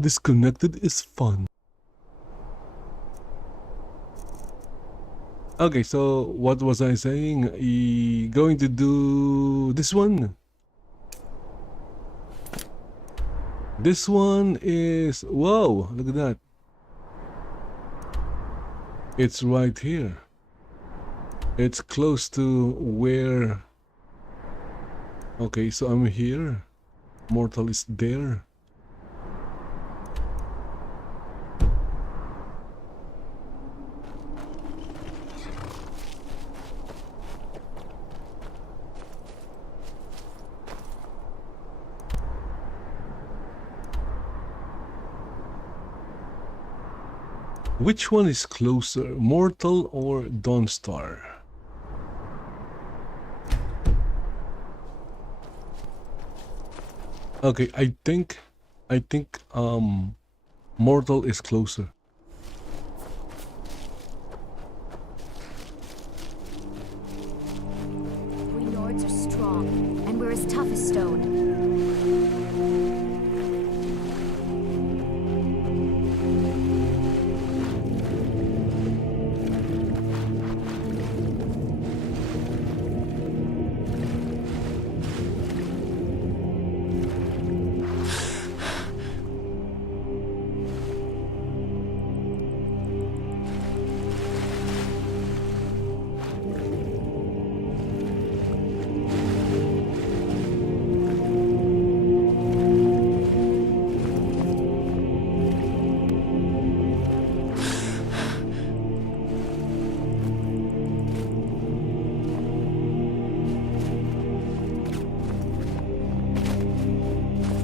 Disconnected is fun. Okay, so what was I saying? Going to do this one. This one is... Whoa, look at that. It's right here. It's close to where... Okay, so I'm here. Mortal is there. Which one is closer, Mortal or Dawnstar? Okay, I think Mortal is closer. We Nords are strong, and we're as tough as stone.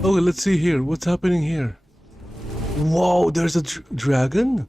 Oh, let's see here. What's happening here? Whoa, there's a dragon?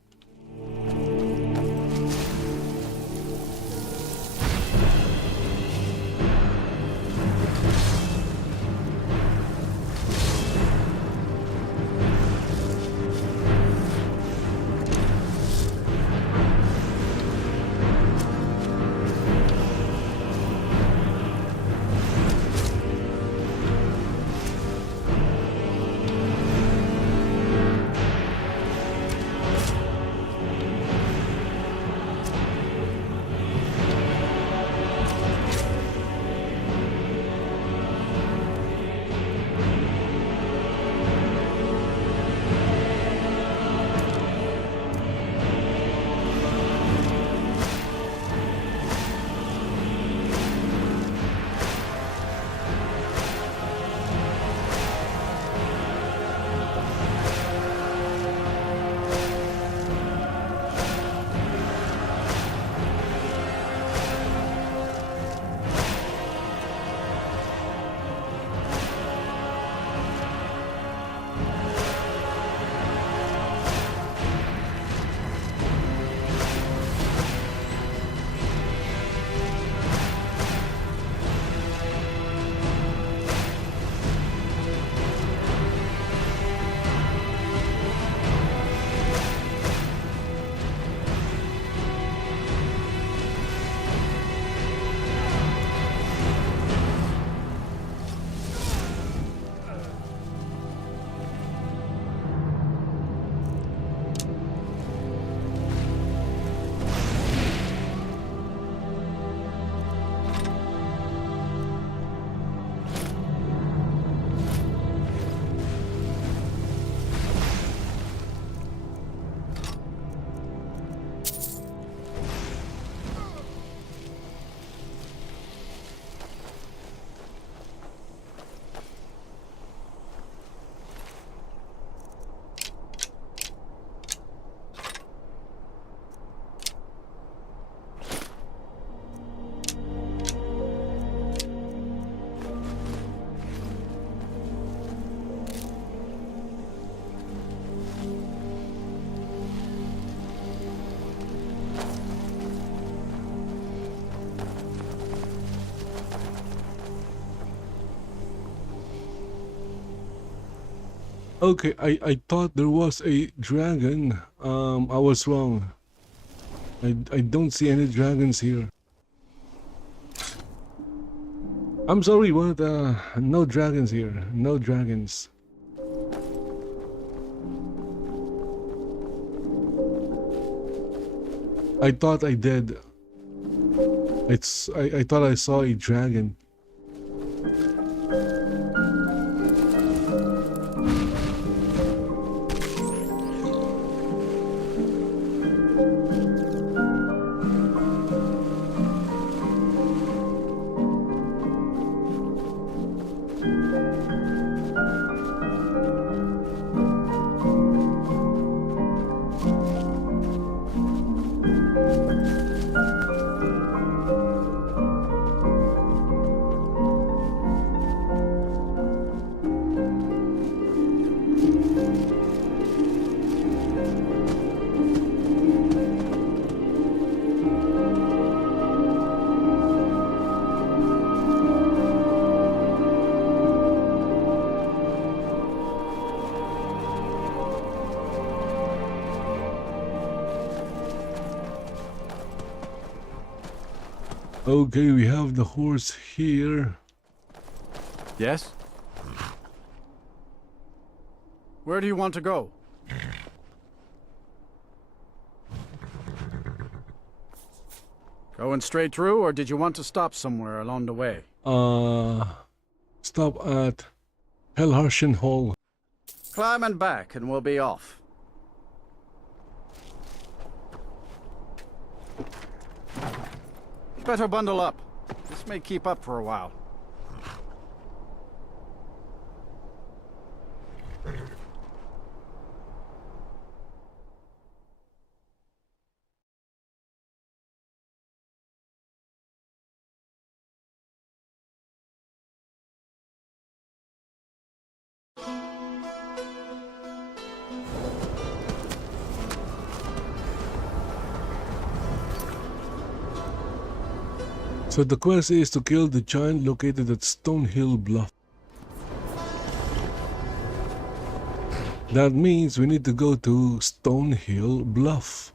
Okay, I thought there was a dragon. I was wrong. I don't see any dragons here. I'm sorry, what? No dragons here. No dragons. I thought I did. I thought I saw a dragon. Okay, we have the horse here. Yes? Where do you want to go? Going straight through, or did you want to stop somewhere along the way? Stop at Helharshen Hall. Climb and back, and we'll be off. Better bundle up. This may keep up for a while. So the quest is to kill the giant located at Stonehill Bluff. That means we need to go to Stonehill Bluff.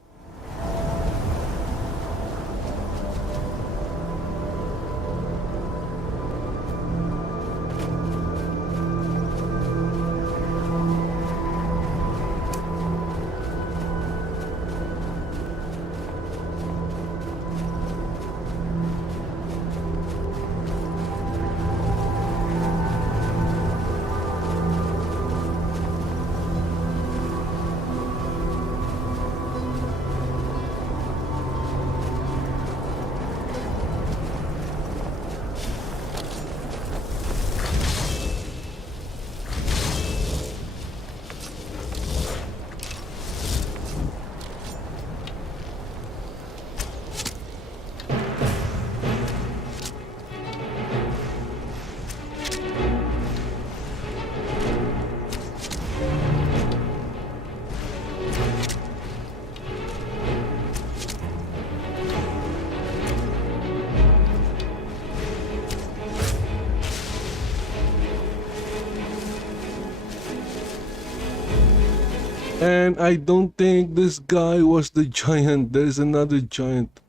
And I don't think this guy was the giant. There's another giant.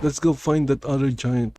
Let's go find that other giant.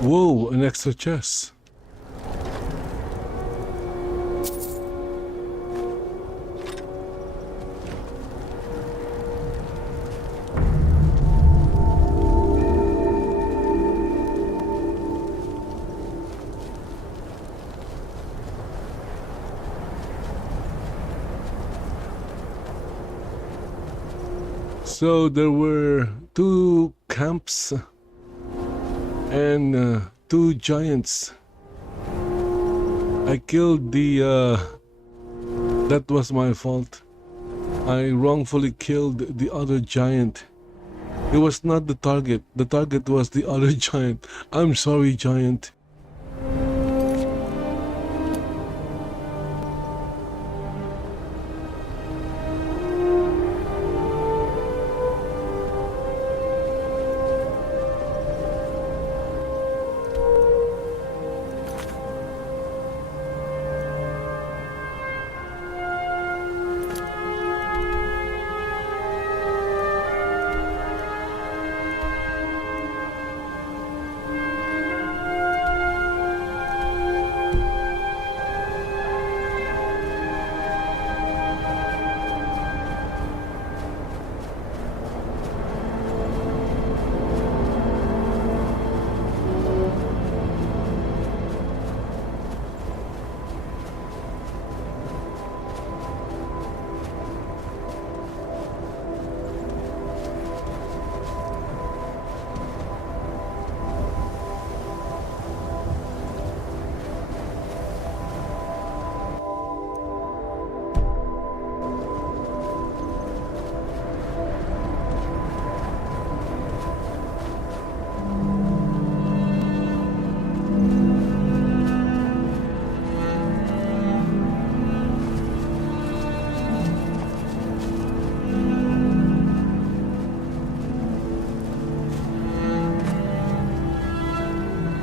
Whoa, an extra chest. So there were two camps and two giants. I killed that was my fault. I wrongfully killed the other giant. It was not the target. The target was the other giant. I'm sorry, giant.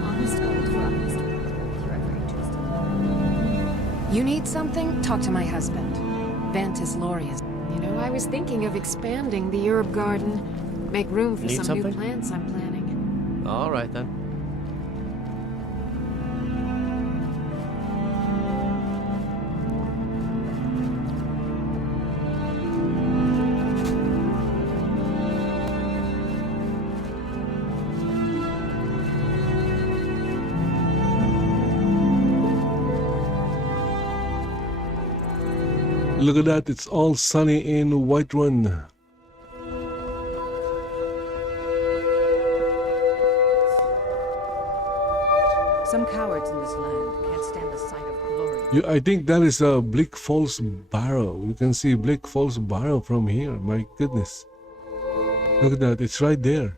Honest gold for honest gold, if you're ever interested. You need something? Talk to my husband, Vantis Lorius. You know, I was thinking of expanding the herb garden. Make room for Need some something? new plants I'm planning. All right then. Look at that, it's all sunny in Whiterun. Some cowards in this land can't stand the sight of glory. I think that is a Bleak Falls barrow. You can see Bleak Falls barrow from here. My goodness. Look at that, it's right there.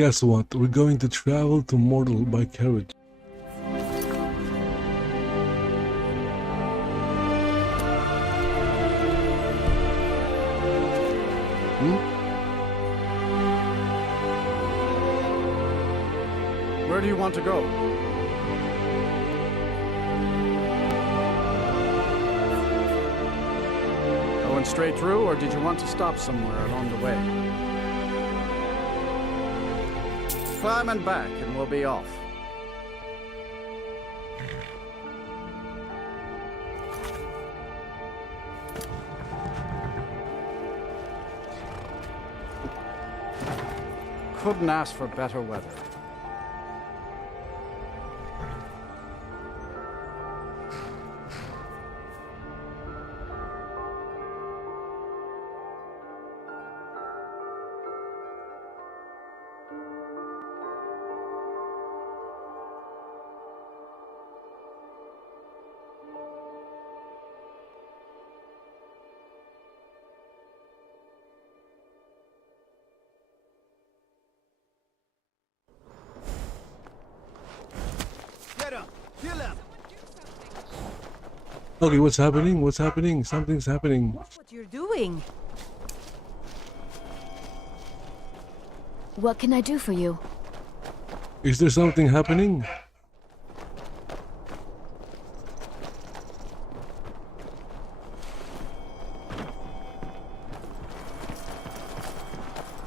Guess what? We're going to travel to Mortal by carriage. Where do you want to go? Going straight through, or did you want to stop somewhere along the way? Climb and back, and we'll be off. Couldn't ask for better weather. Okay, what's happening? What's happening? Something's happening. What you're doing? What can I do for you? Is there something happening?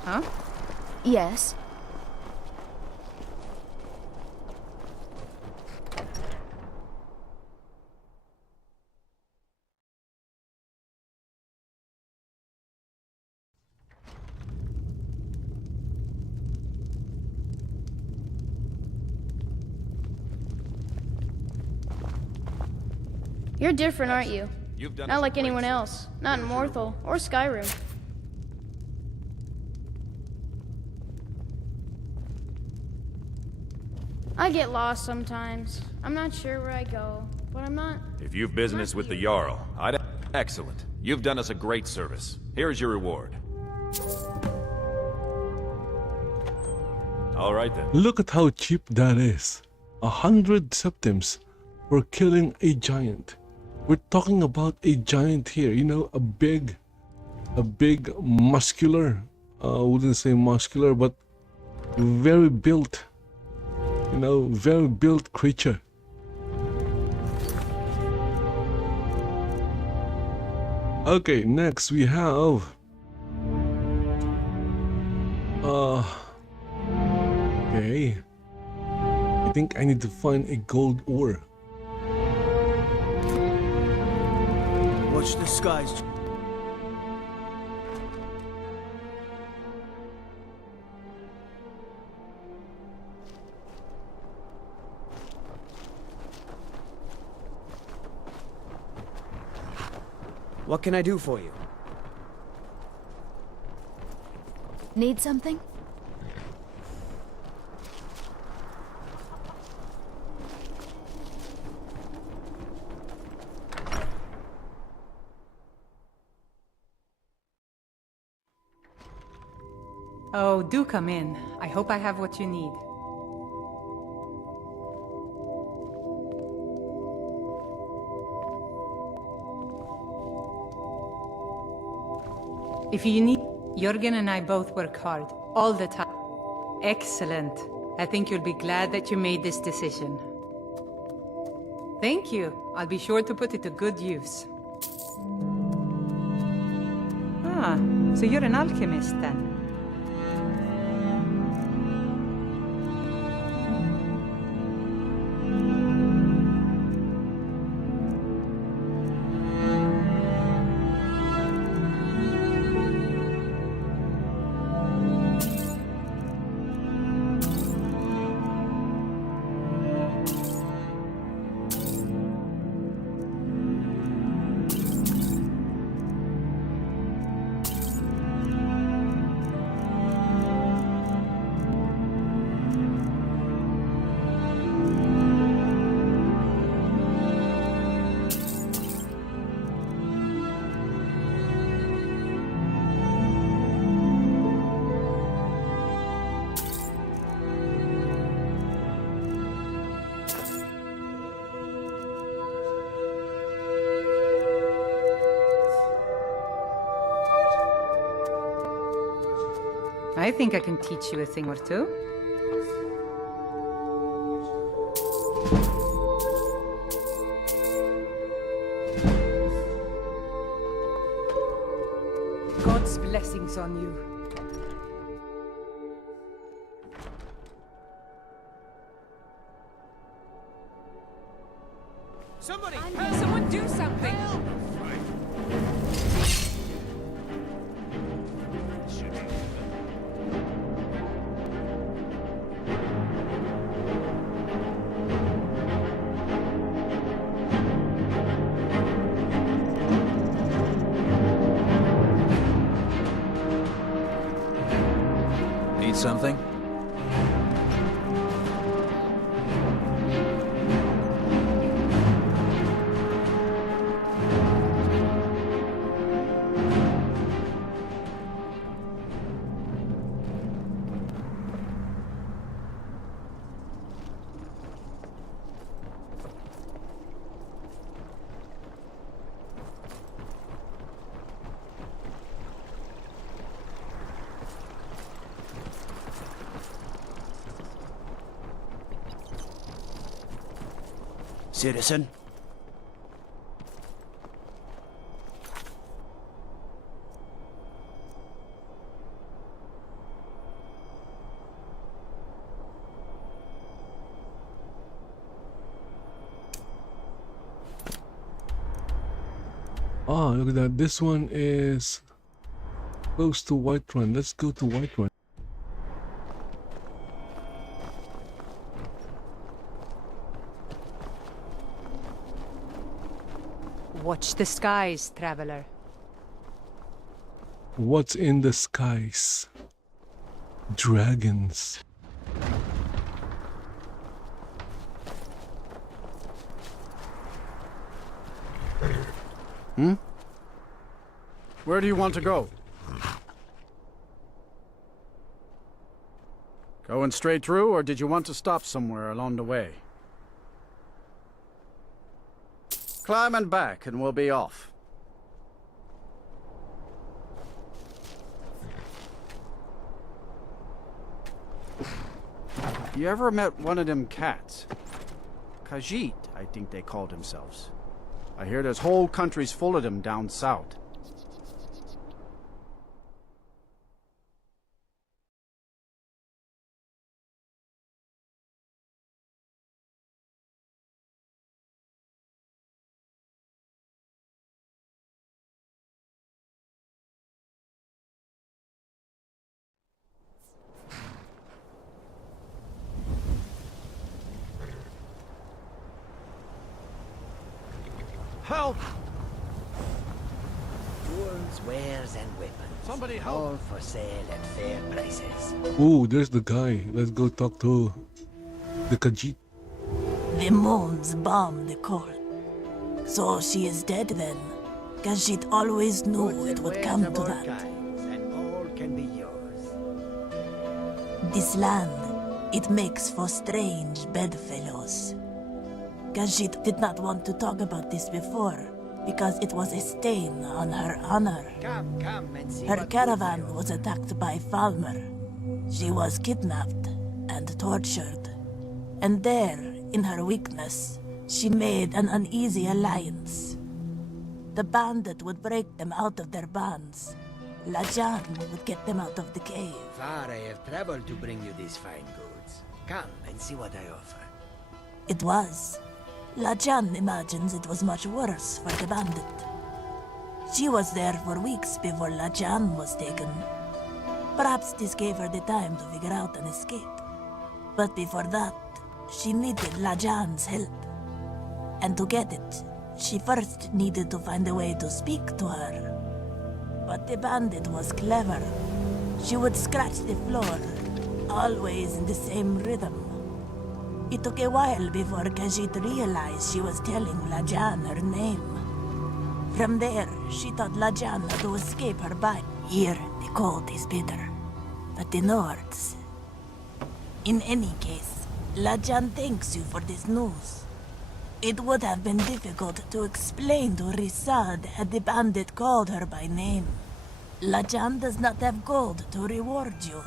Huh? Yes. You're different, aren't you? You've done Not us like a great anyone service. else. Not in Morthal or Skyrim. I get lost sometimes. I'm not sure where I go, but I'm not... If you've business with the Jarl, I'd... Excellent. You've done us a great service. Here's your reward. All right then. Look at how cheap that is. 100 septims for killing a giant. We're talking about a giant here, you know, a big muscular, wouldn't say muscular, but very built, you know, very built creature. Okay, next we have okay, I think I need to find a gold ore. Watch the skies. What can I do for you? Need something? Oh, do come in. I hope I have what you need. If you need... Jürgen and I both work hard, all the time. Excellent. I think you'll be glad that you made this decision. Thank you. I'll be sure to put it to good use. Ah, so you're an alchemist then? I think I can teach you a thing or two. God's blessings on you. Somebody! Someone do something! Need something? Citizen? Ah, look at that. This one is close to Whiterun. Let's go to Whiterun. Watch the skies, traveler. What's in the skies? Dragons. Where do you want to go? Going straight through, or did you want to stop somewhere along the way? Climb and back, and we'll be off. You ever met one of them cats? Khajiit, I think they call themselves. I hear there's whole countries full of them down south. Help! Tools, wares, and weapons. Somebody help! All for sale at fair prices. Ooh, there's the guy. Let's go talk to the Khajiit. The moons bombed the court. So she is dead then. Khajiit always knew Goods it and would wares come of to all that. kinds, and all can be yours. This land, it makes for strange bedfellows. Khajiit did not want to talk about this before, because it was a stain on her honor. Come and see Her what caravan goods was attacked by Falmer. She was kidnapped and tortured. And there, in her weakness, she made an uneasy alliance. The bandit would break them out of their bonds. Lajan would get them out of the cave. Far I have traveled to bring you these fine goods. Come and see what I offer. It was. Lajan imagines it was much worse for the bandit. She was there for weeks before Lajan was taken. Perhaps this gave her the time to figure out an escape. But before that, she needed Lajan's help. And to get it, she first needed to find a way to speak to her. But the bandit was clever. She would scratch the floor, always in the same rhythm. It took a while before Khajiit realized she was telling Lajan her name. From there, she taught Lajan how to escape her bite. Here, the cold is bitter, but the north... In any case, Lajan thanks you for this news. It would have been difficult to explain to Risad had the bandit called her by name. Lajan does not have gold to reward you,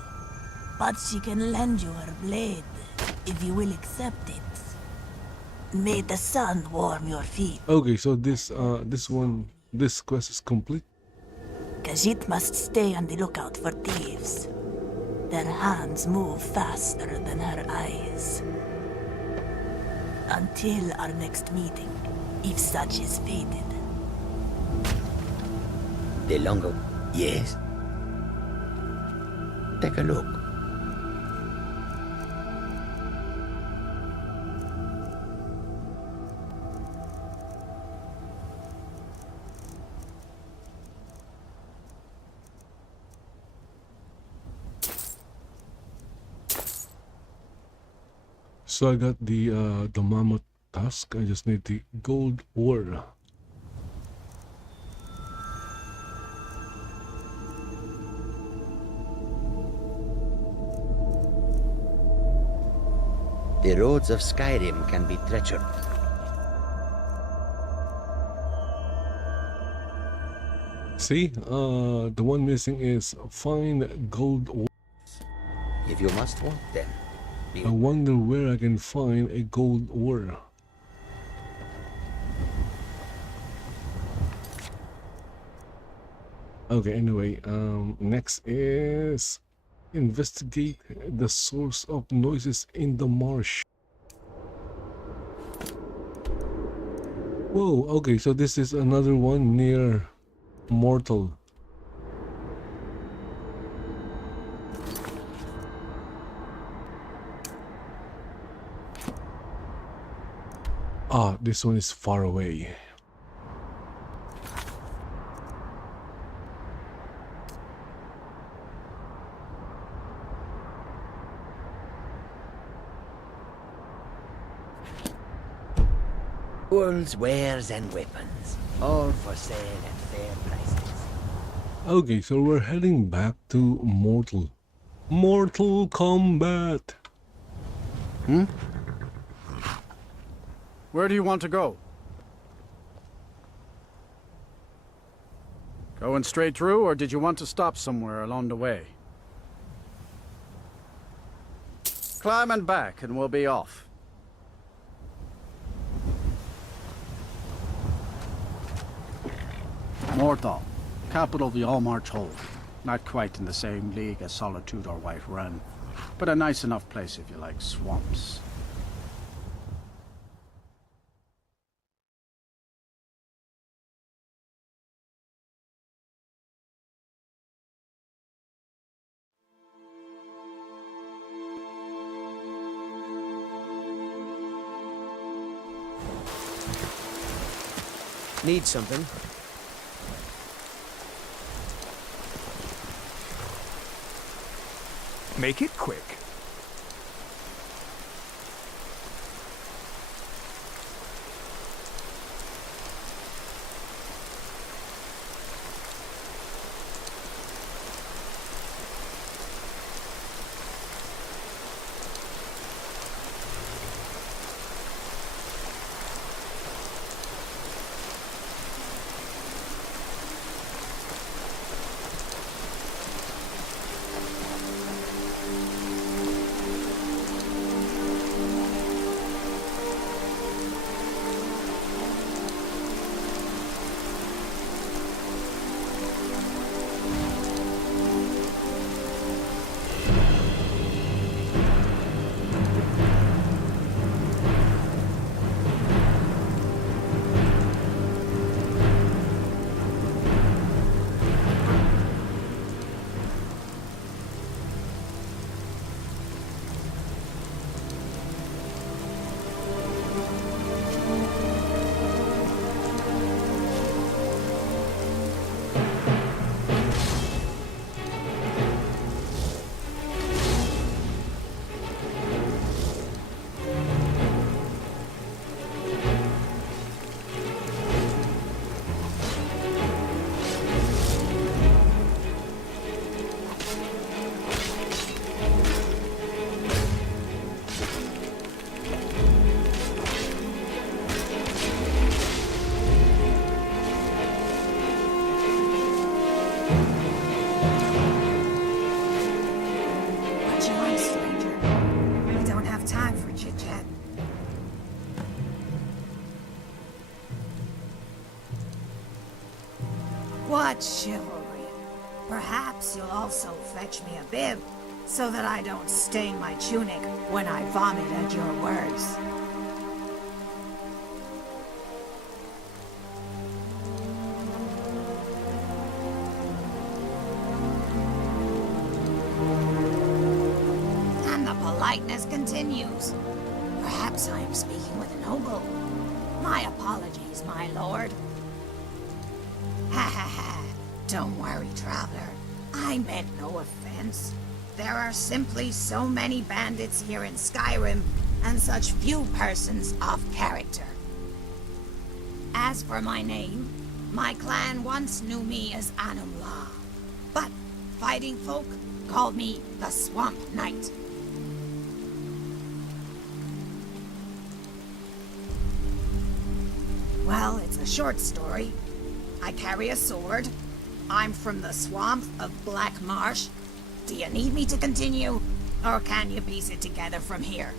but she can lend you her blade if you will accept it. May the sun warm your feet. Okay, so this quest is complete. Khajiit must stay on the lookout for thieves. Their hands move faster than her eyes. Until our next meeting, if such is fated. The longer... Yes? Take a look. So I got the mammoth tusk. I just need the gold ore. The roads of Skyrim can be treacherous. See, the one missing is find gold ore. If you must want them. I wonder where I can find a gold ore. Okay, anyway, next is investigate the source of noises in the marsh. Whoa, okay, so this is another one near Mortal. Ah, this one is far away. Tools, wares, and weapons. All for sale at fair prices. Okay, so we're heading back to Mortal. Mortal Kombat! Where do you want to go? Going straight through, or did you want to stop somewhere along the way? Climbing back, and we'll be off. Mortal, capital of the All-March Hold. Not quite in the same league as Solitude or White Run, but a nice enough place if you like swamps. Need something? Make it quick. What chivalry. Perhaps you'll also fetch me a bib, so that I don't stain my tunic when I vomit at your words. And the politeness continues. Perhaps I am speaking with a noble. My apologies, my lord. Ha ha ha. Don't worry, traveler. I meant no offense. There are simply so many bandits here in Skyrim, and such few persons of character. As for my name, my clan once knew me as Anumla, but fighting folk called me the Swamp Knight. Well, it's a short story. I carry a sword. I'm from the swamp of Black Marsh. Do you need me to continue, or can you piece it together from here?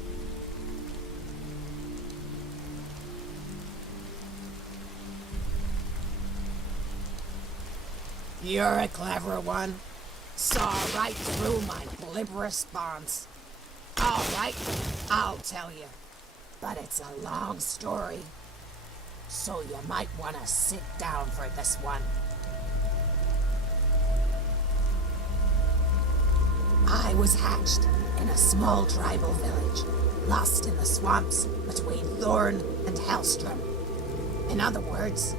You're a clever one. Saw right through my glib response. All right, I'll tell you. But it's a long story, so you might want to sit down for this one. I was hatched in a small tribal village, lost in the swamps between Thorn and Hellstrom. In other words,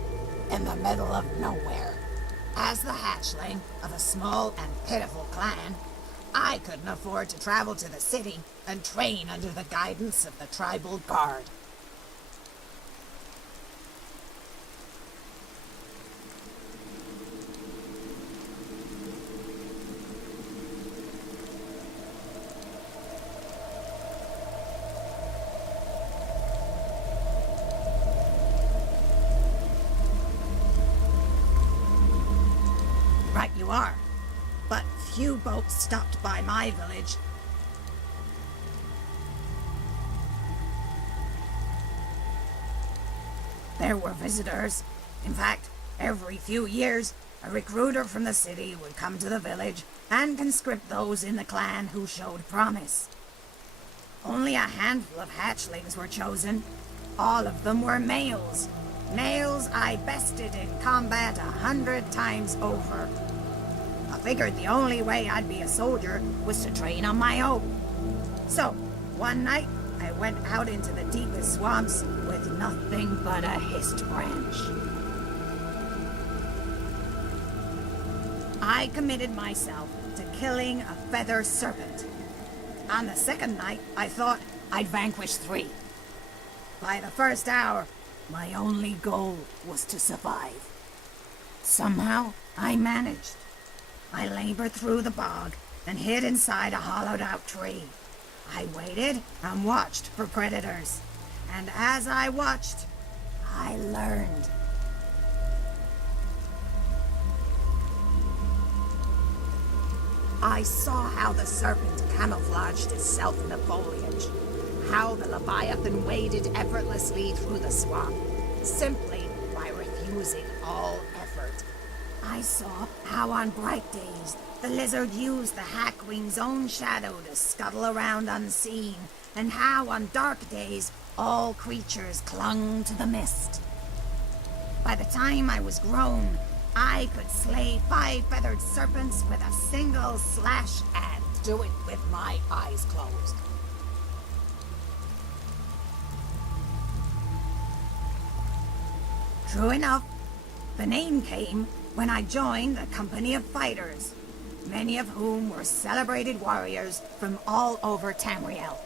in the middle of nowhere. As the hatchling of a small and pitiful clan, I couldn't afford to travel to the city and train under the guidance of the tribal guard. Right you are. But few boats stopped by my village. There were visitors. In fact, every few years, a recruiter from the city would come to the village and conscript those in the clan who showed promise. Only a handful of hatchlings were chosen. All of them were males. Males I bested in combat 100 times over. I figured the only way I'd be a soldier was to train on my own. So, one night, I went out into the deepest swamps with nothing but a hist branch. I committed myself to killing a feather serpent. On the second night, I thought I'd vanquish 3. By the first hour, my only goal was to survive. Somehow, I managed. I labored through the bog and hid inside a hollowed-out tree. I waited and watched for predators. And as I watched, I learned. I saw how the serpent camouflaged itself in the foliage. How the Leviathan waded effortlessly through the swamp, simply by refusing all effort. I saw how on bright days, the lizard used the Hackwing's own shadow to scuttle around unseen, and how on dark days, all creatures clung to the mist. By the time I was grown, I could slay 5 feathered serpents with a single slash and do it with my eyes closed. True enough, the name came when I joined a company of fighters, many of whom were celebrated warriors from all over Tamriel.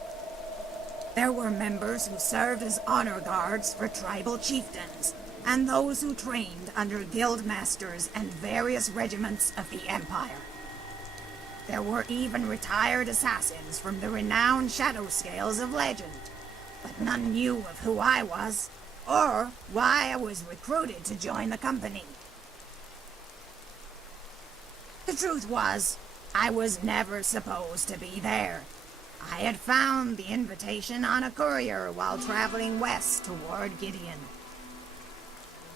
There were members who served as honor guards for tribal chieftains, and those who trained under guild masters and various regiments of the Empire. There were even retired assassins from the renowned Shadow Scales of legend, but none knew of who I was, or why I was recruited to join the company. The truth was, I was never supposed to be there. I had found the invitation on a courier while traveling west toward Gideon.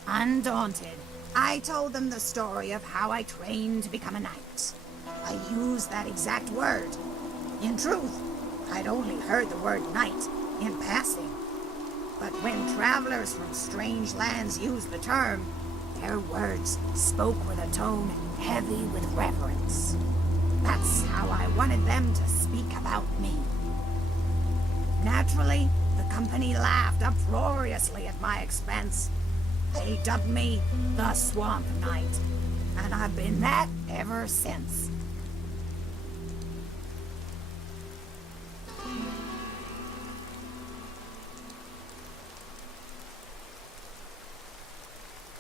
Undaunted, I told them the story of how I trained to become a knight. I used that exact word. In truth, I'd only heard the word knight in passing. But when travelers from strange lands used the term, their words spoke with a tone heavy with reverence. That's how I wanted them to speak about me. Naturally, the company laughed uproariously at my expense. They dubbed me the Swamp Knight, and I've been that ever since.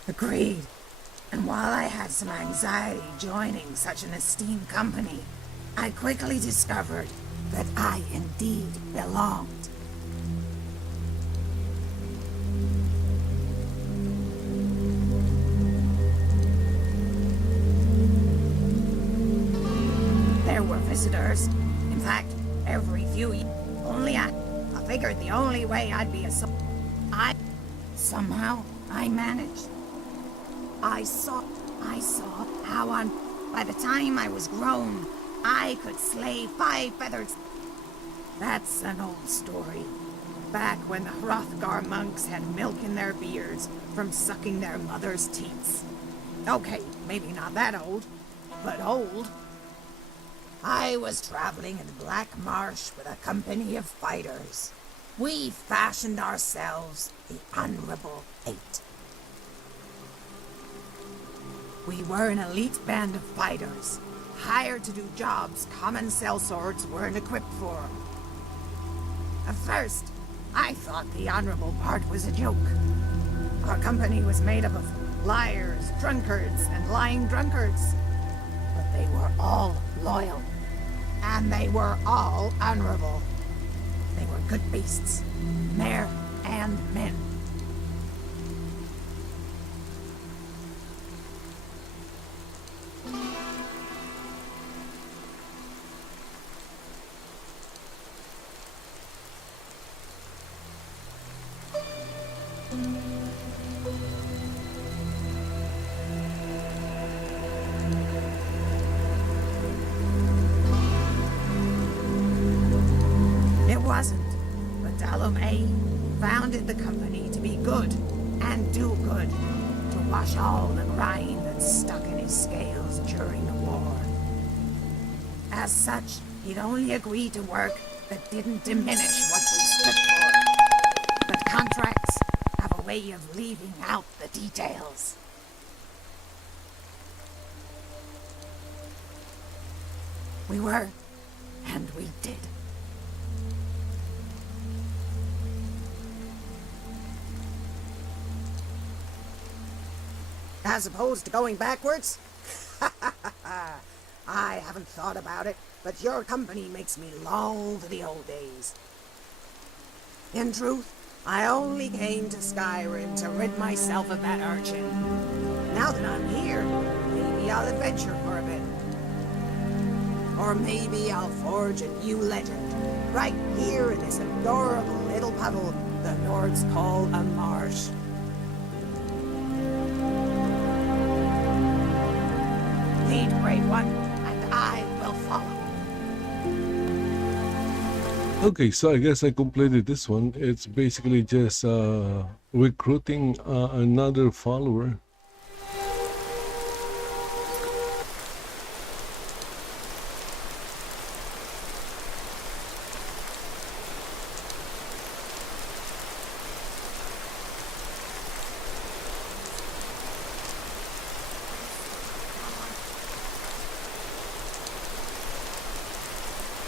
Agreed. And while I had some anxiety joining such an esteemed company, I quickly discovered that I indeed belonged. There were visitors. In fact, every few years. I figured the only way I'd be somehow I managed. I saw how by the time I was grown, I could slay 5 feathered. That's an old story. Back when the Hrothgar monks had milk in their beards from sucking their mother's teats. Okay, maybe not that old, but old. I was traveling in Black Marsh with a company of fighters. We fashioned ourselves the Honorable 8. We were an elite band of fighters, hired to do jobs common sellswords weren't equipped for. At first, I thought the honorable part was a joke. Our company was made up of liars, drunkards, and lying drunkards. But they were all loyal, and they were all honorable. They were good beasts, mare and men. It wasn't, but Dalomay founded the company to be good and do good, to wash all the grime that stuck in his scales during the war. As such, he'd only agree to work that didn't diminish what we stood for. But contracts have a way of leaving out the details. We were, and we did. As opposed to going backwards? I haven't thought about it, but your company makes me long for the old days. In truth, I only came to Skyrim to rid myself of that urchin. Now that I'm here, maybe I'll adventure for a bit. Or maybe I'll forge a new legend, right here in this adorable little puddle the Nords call a marsh. Lead, Great One, and I will follow. Okay, so I guess I completed this one. It's basically just recruiting another follower.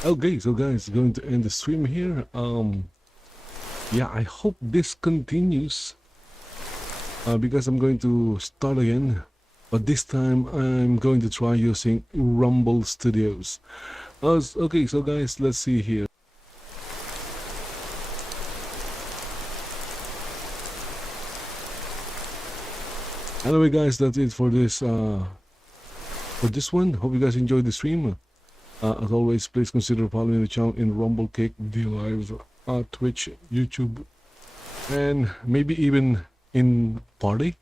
Okay, so guys, going to end the stream here. Yeah, I hope this continues because I'm going to start again, but this time I'm going to try using Rumble Studios. Okay, so guys, let's see here. Anyway, guys, that's it for this one. Hope you guys enjoyed the stream. As always, please consider following the channel in Rumble, Cake, D Lives, Twitch, YouTube, and maybe even in Party.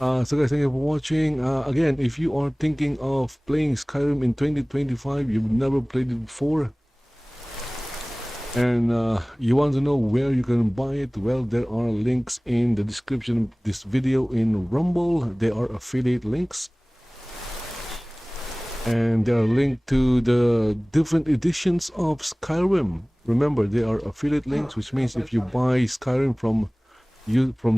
So guys, thank you for watching. Again, if you are thinking of playing Skyrim in 2025, you've never played it before, and you want to know where you can buy it, well, there are links in the description of this video in Rumble. They are affiliate links, and they are linked to the different editions of Skyrim. Remember, they are affiliate links, which means if you buy Skyrim from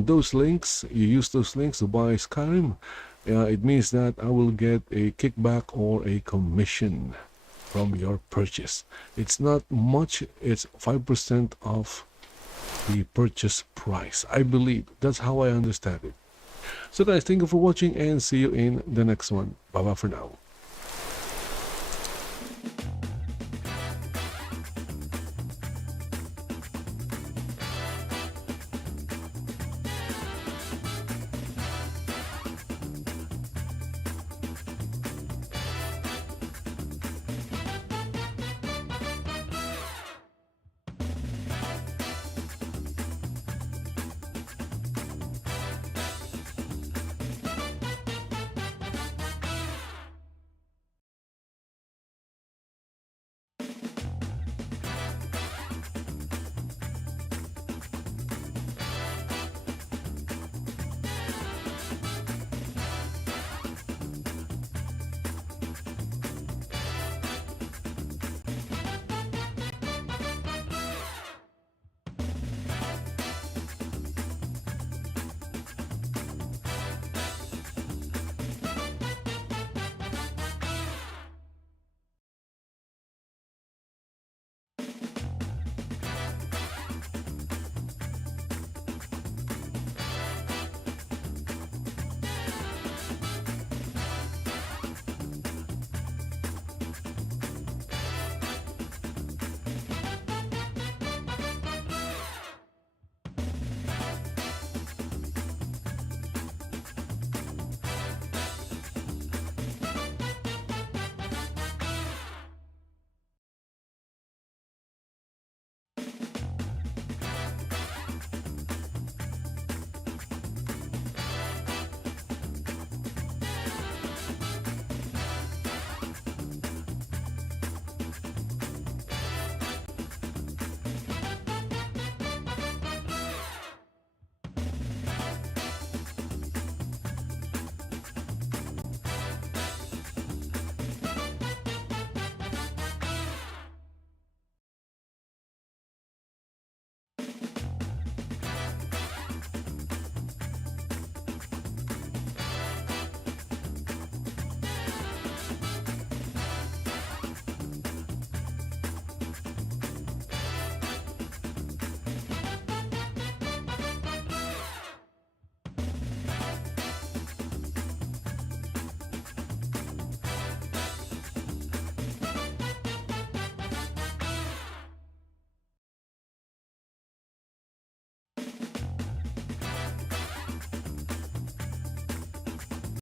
those links, you use those links to buy Skyrim, it means that I will get a kickback or a commission from your purchase. It's not much, it's 5% of the purchase price, I believe. That's how I understand it. So guys, thank you for watching and see you in the next one. Bye bye for now.